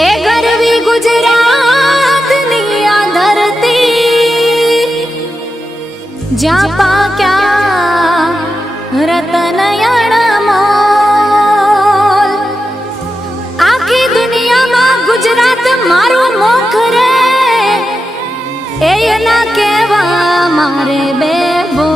ए गरवी गुजरात निया धरती ज्या पाक्या रतन अणमोल आखी दुनिया में गुजरात मारू मुख रे ए ना केवा मारे बेबो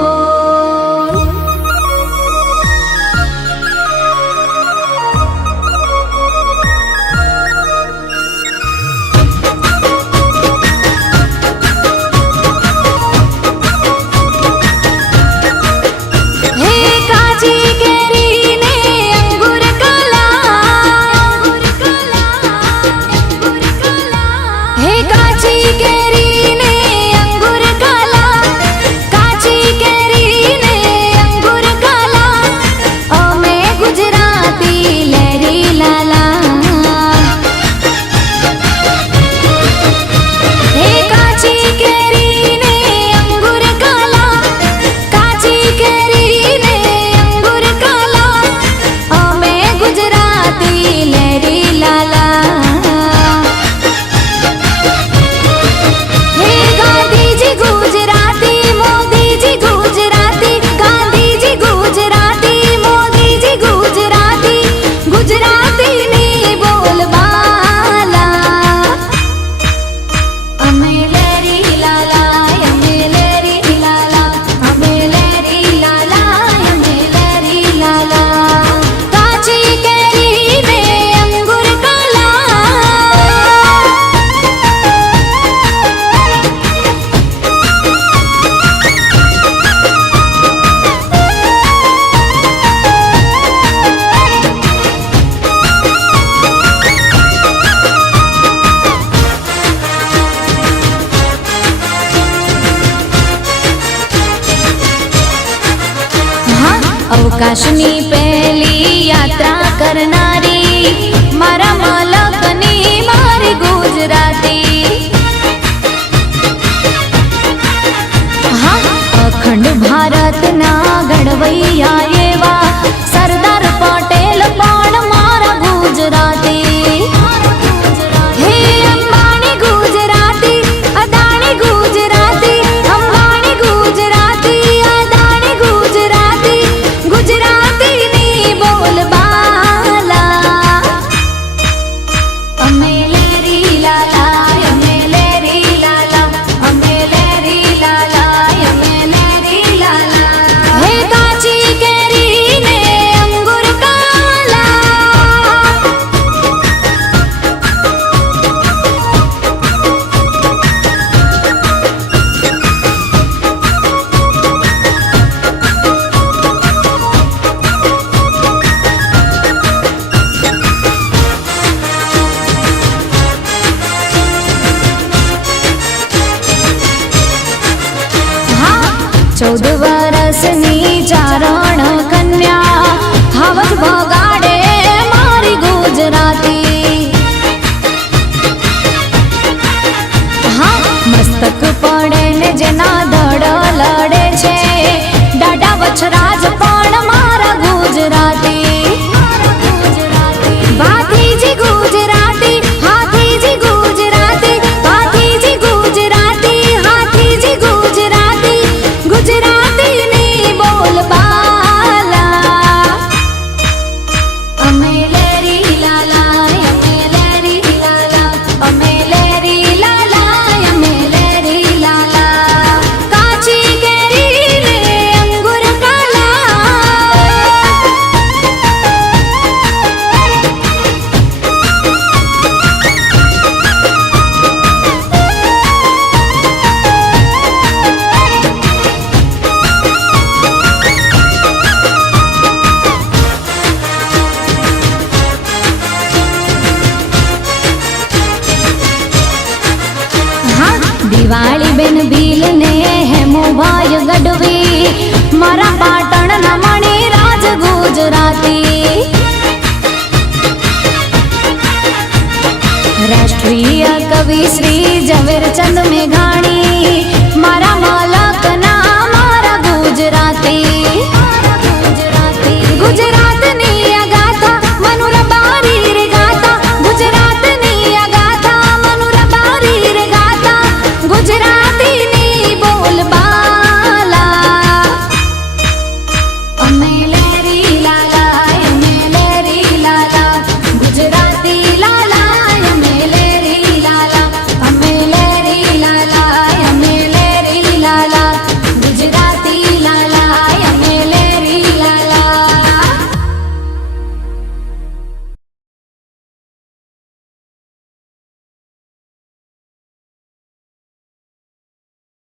अवकाशनी पहली यात्रा करनारी मारा मलकनी मारी गुजराती हाँ अखंड भारत ना घड़वैया एवा सरदार पटेल पण मारा गुजराती हे अंबानी गुजराती अदानी गुजराती अंबानी गुजराती अदानी गुजराती गुजराती नी बोल बाला अमेलेरी लाला अमेलेरी लाला अमेलेरी लाला अमेलेरी लाला हे काची केरी ने अंगूर काला चौदह वर्षनी चारण कन्या हवज भगाड़े मारी गुजराती हाँ मस्तक पड़े ने जेना धड़ लड़े छे डाडा वछराज पण मारा गुजराती भातीजी गुजराती हाथीजी गुजराती भातीजी गुजराती हाथीजी गुजराती गुजराती नी बोल बाला अमेलेरी लाला अमेलेरी लाला अमेलेरी लाला अमेलेरी लाला काची केरी ने अंगूर काला दिवाली बेन भील ने हेमो भाई गढ़वी मारा पाटण ना मणि राज गुजराती राष्ट्रीय कवि श्री झवेरचंद मेघाणी